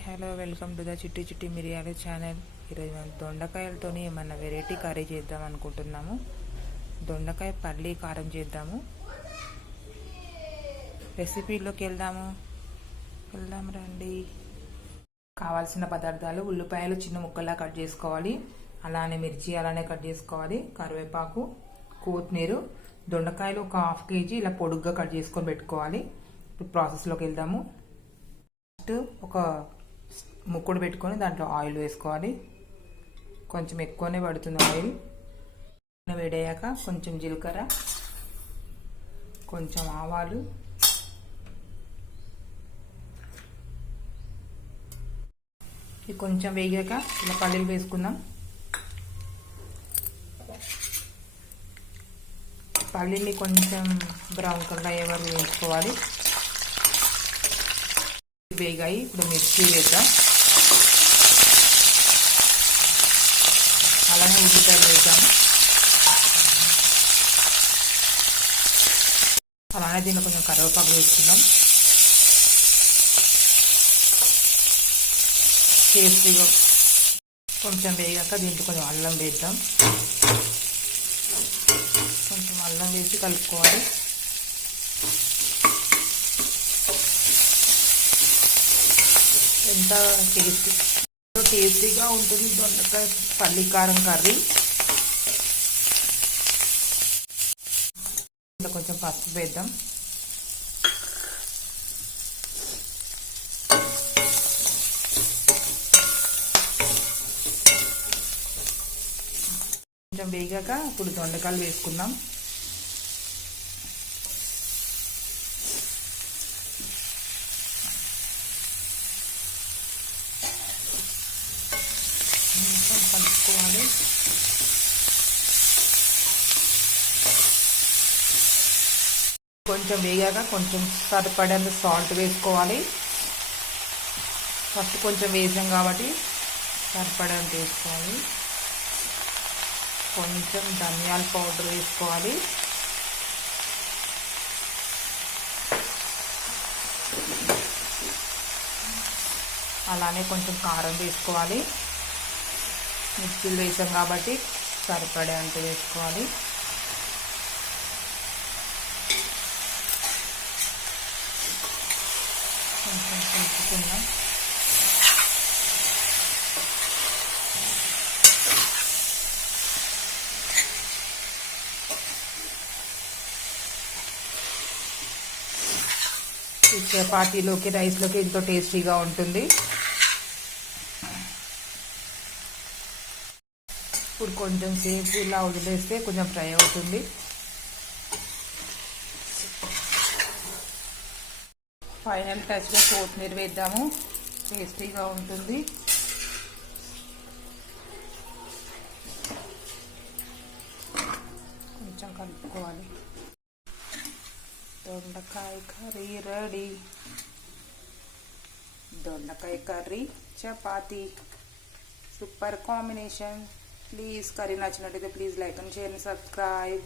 Hello, welcome to the చిట్టి చిట్టి మిరియాల ఛానల్. ఈరోజు మనం దొండకాయలతోని ఏమన్నా వెరైటీ కర్రీ చేద్దాం అనుకుంటున్నాము. దొండకాయ పల్లి కారం చేద్దాము. రెసిపీలోకి వెళ్దాం రండి. కావాల్సిన పదార్థాలు: ఉల్లిపాయలు చిన్న ముక్కలా కట్ చేసుకోవాలి, అలానే మిర్చి అలానే కట్ చేసుకోవాలి, కరివేపాకు, కొత్తిమీర, దొండకాయలు ఒక 1/2 kg ఇలా పొడుగ్గా కట్ చేసుకొని పెట్టుకోవాలి. ఇప్పుడు ప్రాసెస్లోకి వెళ్దాము. ఫస్ట్ ఒక ముక్కుడు పెట్టుకొని దాంట్లో ఆయిల్ వేసుకోవాలి. కొంచెం ఎక్కువనే పడుతుంది ఆయిల్. వేడయ్యాక కొంచెం జీలకర్ర, కొంచెం ఆవాలు, ఇది కొంచెం వేగాక ఇలా పల్లీలు వేసుకుందాం. పల్లీని కొంచెం బ్రౌన్ కలర్ అయ్యే వరకు వేసుకోవాలి. వేగాయి. ఇప్పుడు మిర్చి వేద్దాం, అలానే ఉల్లిపాయలు వేద్దాము. అలానే దీన్ని కొంచెం కరివేపాకు వేసుకుందాం. టేస్టీగా కొంచెం వేగాక దీంట్లో కొంచెం అల్లం వేద్దాం. కొంచెం అల్లం వేసి కలుపుకోవాలి. ఎంత టేస్టీగా ఉంటుంది దొండకాయ పల్లి కారం కర్రీ. కొంచెం పసుపు వేద్దాం. కొంచెం వేగాక ఇప్పుడు దొండకాయలు వేసుకుందాం. కలుపుకోవాలి. కొంచెం వేగాక కొంచెం సరిపడేంత సాల్ట్ వేసుకోవాలి. ఫస్ట్ కొంచెం వేసాం కాబట్టి సరిపడేంత వేసుకోవాలి. కొంచెం ధనియాల పౌడర్ వేసుకోవాలి. అలానే కొంచెం కారం వేసుకోవాలి. మిర్చిలు వేసాం కాబట్టి సరిపడే అంత వేసుకోవాలి. కొంచెం కలుపుకుందాం. ఈ చపాతీలోకి రైస్లోకి ఎంతో టేస్టీగా ఉంటుంది. ఇప్పుడు కొంచెం సేపు ఇలా వదిలేస్తే కొంచెం ఫ్రై అవుతుంది. ఫైనల్ టచ్గా కొత్తిమీర వేద్దాము. టేస్టీగా ఉంటుంది. కొంచెం కలుపుకోవాలి. దొండకాయ కర్రీ రెడీ. దొండకాయ curry chapati super combination. Please curry నచ్చినట్టయితే please like and share and subscribe.